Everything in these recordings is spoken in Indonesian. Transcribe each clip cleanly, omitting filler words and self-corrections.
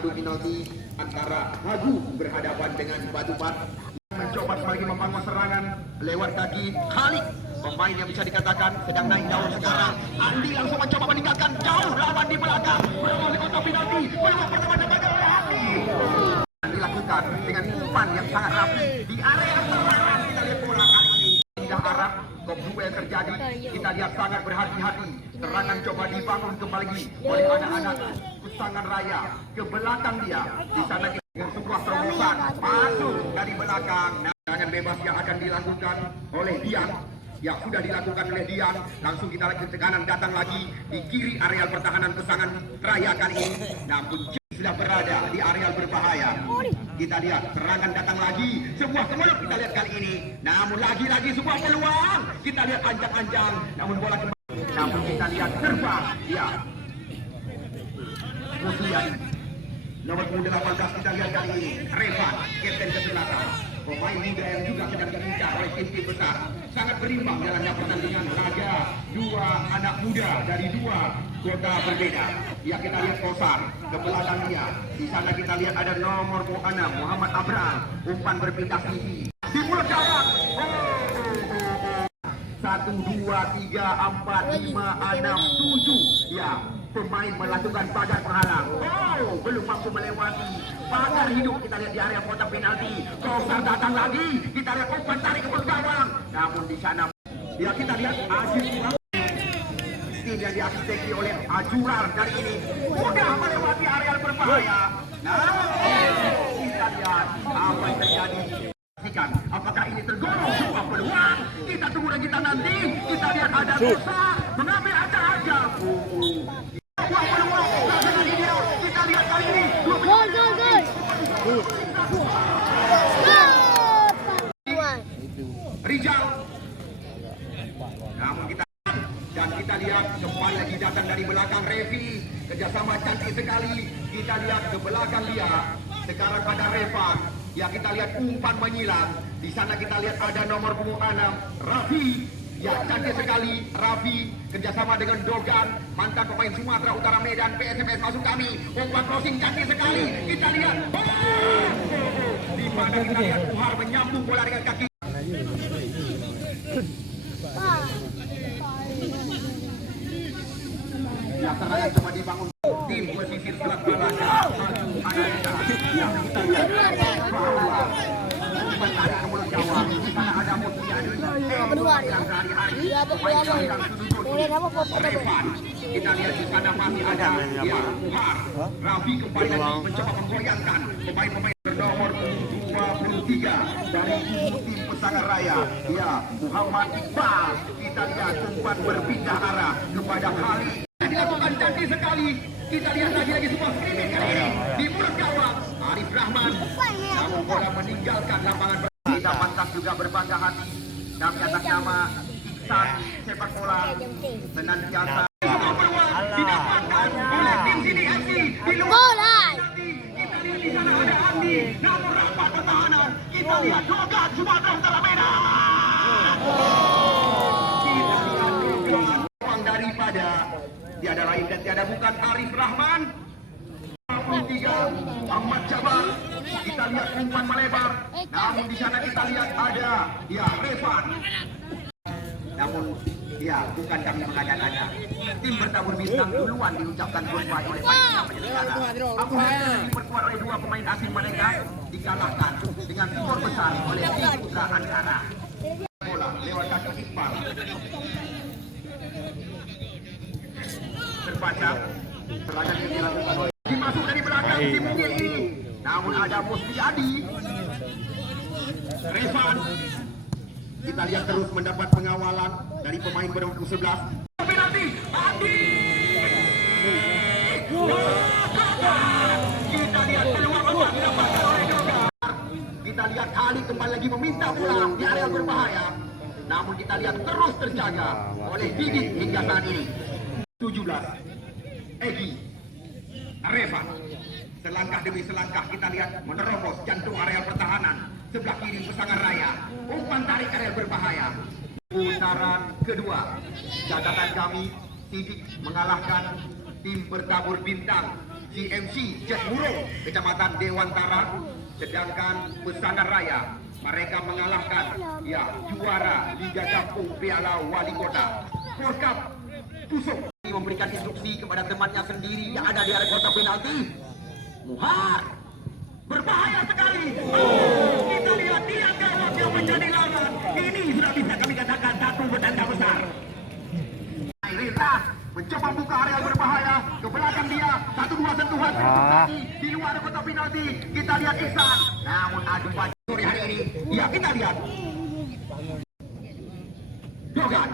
adu penalti antara Hagu berhadapan dengan Batu Bat. Mencoba lagi membangun serangan lewat kaki Khalid, pemain yang bisa dikatakan sedang naik daun sekarang. Andi langsung mencoba meninggalkan jauh lawan di belakang. Peluang di kotak penalti, peluang pertama daripada Andi. Dilakukan dengan umpan yang sangat rapi di area serangan. Kita lihat bola kali ini tidak arah. Top 2 yang terjadi, kita lihat sangat berhati-hati. Serangan coba dibangun kembali oleh anak-anak Kusangan Raya ke belakang dia. Di sana dengan sebuah terobosan masuk dari belakang. Serangan bebas yang akan dilakukan oleh Dian. Yang sudah dilakukan oleh Dian. Langsung kita lihat tekanan datang lagi di kiri areal pertahanan Kusangan Raya kali ini. Namun sudah berada di areal berbahaya. Kita lihat serangan datang lagi. Sebuah kemudian kita lihat kali ini. Namun lagi-lagi sebuah peluang. Kita lihat anjang-anjang. Namun bola kembali. Namun kita lihat terbang. Ya. Kemudian nomor 18 kita lihat kali ini. Revan, kapten ke belakang. Pemain muda yang juga sedang diincar oleh tim-tim besar. Sangat berimbang jalannya pertandingan laga. Dua anak muda dari dua kota berbeda. Ya, kita lihat Kosar ke belakang dia. Di sana kita lihat ada nomor 6 Muhammad Abraham. Umpan berpindah sisi. Di mulut gawang. 1, 2, 3, 4, 5, 6, 7. Ya, pemain melakukan pagar penghalang. Belum mampu melewati pagar hidup. Kita lihat di area kotak penalti. Kosar datang lagi. Kita lihat umpan tarik ke gawang. Namun di sana ya kita lihat Aziz tim yang diarsiteki oleh Ajural kali ini sudah melewati area berbahaya. Namun kita lihat apa yang terjadi. Apakah ini tergolong sebuah peluang? Kita tunggu lagi nanti. Kita lihat ada Musa mengambil aja. Sebuah peluang. Kita lihat kali ini. Gol. Rijal. Namun kita lihat kembali lagi datang dari belakang Revi. Kerjasama cantik sekali. Kita lihat ke belakang dia. Sekarang pada Revan. Ya, kita lihat umpan menyilang. Di sana kita lihat ada nomor punggung 6 Raffi. Ya, cantik sekali Raffi. Kerjasama dengan Dogan, mantan pemain Sumatera Utara Medan. PSMS masuk kami. Umpan crossing cantik sekali. Kita lihat. Di mana kita lihat Uhar menyambung bola dengan kaki. Ya, serangan coba dibangun tim pesisir selat Malaka. Yang kita lihat bahwa menarik ke mulut gawang. Di sana ada Mutiara. Yang sehari-hari Revan. Kita lihat di sana masih ada ya Har. Raffi kembali lagi mencoba menggoyangkan pemain-pemain bernomor 23 dari tim Kusangan Raya. Ya, Muhammad Iqbal. Kita lihat umpan berpindah arah kepada Khalid. Dilakukan cantik sekali. Kita lihat lagi sebuah screening kali ini di mulut gawang. Arif Rahman. Namun bola meninggalkan lapangan. Kita pantas juga berbangga hati. Kami atas nama Iksan Sepak Bola senantiasa didapatkan oleh tim sini FC di luar. Kita lihat di sana ada Andi. Namun rapat pertahanan. Kita lihat Dogan Sumatera Utara Medan. Kita lihat Dogan daripada tiada lain dan tiada bukan Arif Rahman. 23 Ahmad Jabal. Kita lihat umpan melebar. Namun di sana kita lihat ada ya Revan. Namun ya bukan kami mengada-ngada. Tim bertabur bintang duluan diucapkan goodbye oleh panitia penyelenggara. Apabila diperkuat oleh dua pemain asing mereka dikalahkan dengan skor besar oleh tim Putra Ankara. Bola lewat kaki Iqbal. Terbaca serangan yang dilakukan oleh dimasuk dari belakang si mungkin ini. Namun ada Musliadi. Revan. Kita lihat terus mendapat pengawalan dari pemain bernomor 11. Penalti. Adi. Kita lihat peluang apa didapatkan oleh Dogan. Kita lihat Ali kembali lagi meminta bola di area berbahaya. Namun kita lihat terus terjaga oleh Didit hingga saat ini. 17 Egi Revan. Selangkah demi selangkah kita lihat menerobos jantung area pertahanan sebelah kiri Kusangan Raya. Umpan tarik area berbahaya. Putaran kedua. Catatan kami, Sidik mengalahkan tim bertabur bintang CMC Jetmuro Kecamatan Dewantara. Sedangkan Pesangar Raya mereka mengalahkan juara Liga Kampung Piala Wali Kota World Tusuk. Memberikan instruksi kepada temannya sendiri yang ada di area kotak penalti. Muhar berbahaya sekali. Kita lihat dia gawat yang menjadi lawan. Ini sudah bisa kami katakan satu petanda besar. Rintas mencoba buka area berbahaya ke belakang dia. 1-2 sentuhan di luar kotak penalti. Kita lihat Ihsan. Namun adu pada sore hari ini. Ya, kita lihat Dogan.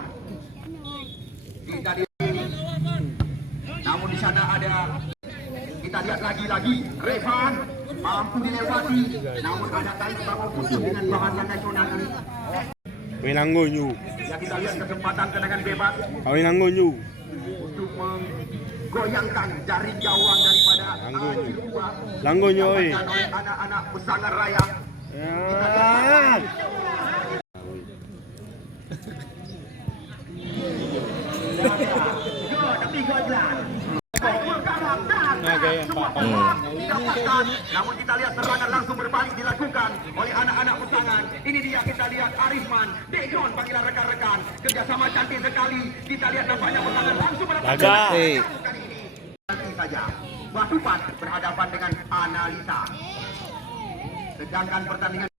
Kita lihat ini. Namun di sana ada, kita lihat lagi-lagi Revan mampu dilewati. Namun ada kali bapak putus dengan bahan nasional ini. Winanggonyu. Ya, kita lihat kesempatan tendangan bebas. Winanggonyu. Untuk menggoyangkan jaring gawang daripada Cilua. Langgonyu oi. Oleh anak-anak Pesangar Raya. Kita lihat namun kita lihat serangan langsung berbalik dilakukan oleh anak-anak Pesangan. Ini dia, kita lihat Arisman, Dejon panggilan rekan-rekan. Kerjasama cantik sekali. Kita lihat nampaknya Pesangan langsung melakukan ini. Nanti saja Batupan berhadapan dengan Analisa. Sedangkan pertandingan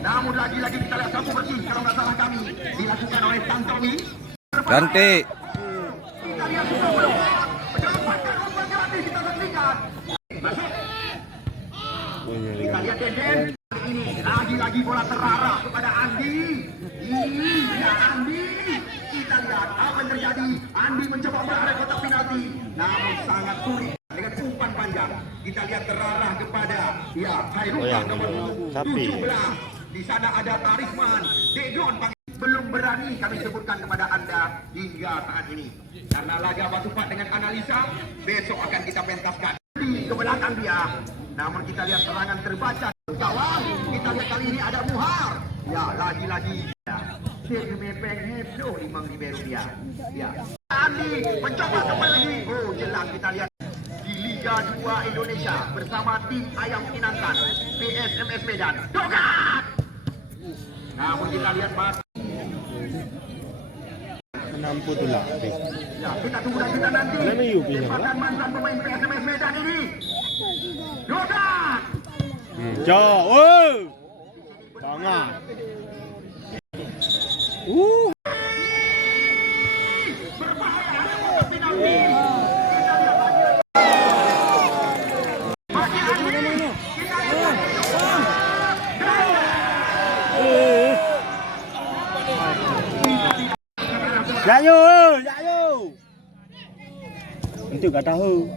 namun lagi-lagi kita lihat sapu bersih kalau nggak salah kami dilakukan oleh Tantowi. Ganti. Kita lihat sudah berbuat mendapatkan umpan gratis, kita saksikan. Masuk. Kita lihat Deden. Ini lagi-lagi bola terarah kepada Andi. Ini ya Andi. Kita lihat apa yang terjadi. Andi mencoba berada kotak penalti, namun sangat sulit dengan umpan panjang. Kita lihat terarah kepada Hairul nomor 17. Di sana ada Arisman, Dejon belum berani kami sebutkan kepada Anda hingga saat ini. Karena laga Batupat dengan Analisa besok akan kita pentaskan. Ke belakang dia. Namun kita lihat serangan terbaca gawang. Kita lihat kali ini ada Muhar. Ya, lagi-lagi Hebdo Imam Ribeiro dia. Ya. Andi mencoba kembali. Oh, jelas kita lihat di Liga 2 Indonesia bersama tim Ayam Kinantan, PSMS Medan. Dogan. Namun kita lihat Mas. 60 lah. Ya, kita tunggu dan kita nanti. Kesempatan mantan pemain PSMS Medan ini. Dogan. Jauh. Tangan. Berbahaya ada kotak penalti. Kita lihat lagi. Masih Andi. Kita lihat. Jayu. Itu gak tahu.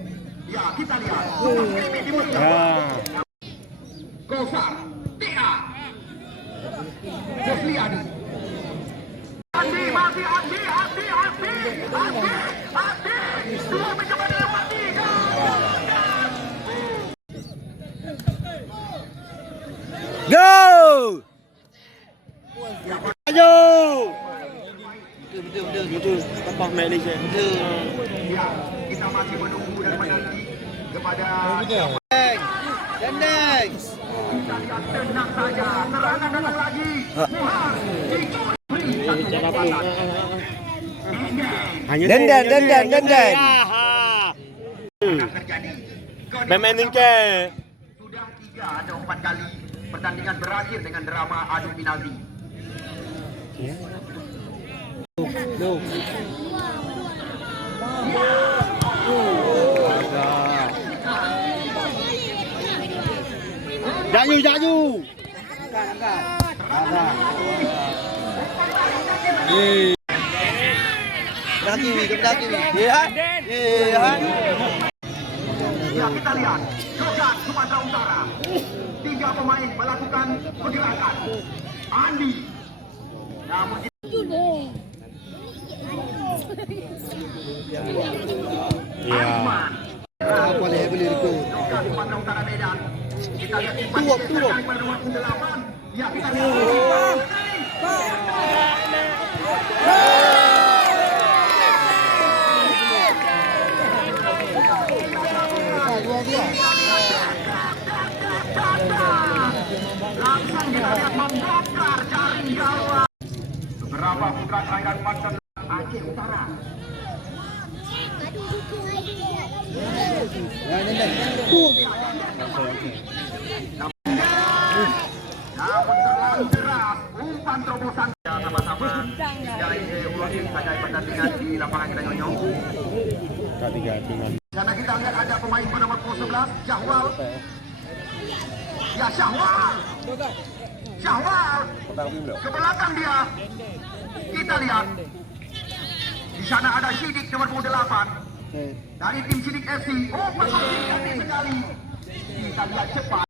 Ya, kita lihat. Ya. Gosar, Tia, Josliani. Andi, masih Andi. Dua mencoba dilewati. Go! Ayo. Betul. Tapak Malaysia. Ya, kita masih menunggu dan menanti kepada Dendeng. kita lihat tenang saja. Serangan datang lagi. Muhar, dicuri. Dendeng. Terjadi. Pemain ke. Sudah 3 atau 4 kali pertandingan berakhir dengan drama adu penalti. Jayu. Berarti. Ya. Ya, kita lihat Jogat Sumatera Utara. 3 pemain melakukan pergerakan. Andi. Namun Ya. Apa boleh beli itu? Jogat Sumatera Utara Medan. Kita Kita lihat umpan sedang nomor 8. Ya, kita lihat. Langsung kita lihat membongkar jaring gawang. Beberapa putra kelahiran Banten, Aceh Utara. Namun terlalu deras umpan terobosan sama-sama dari urusin saja pertandingan di lapangan kita nyonyong. Karena kita lihat ada pemain bernomor 11 Syahwal. Ya Syahwal. Syahwal ke belakang dia. Kita lihat di sana ada Sidik nomor 8 dari tim Sidik FC. Oh, pasang cantik sekali. Kita lihat cepat.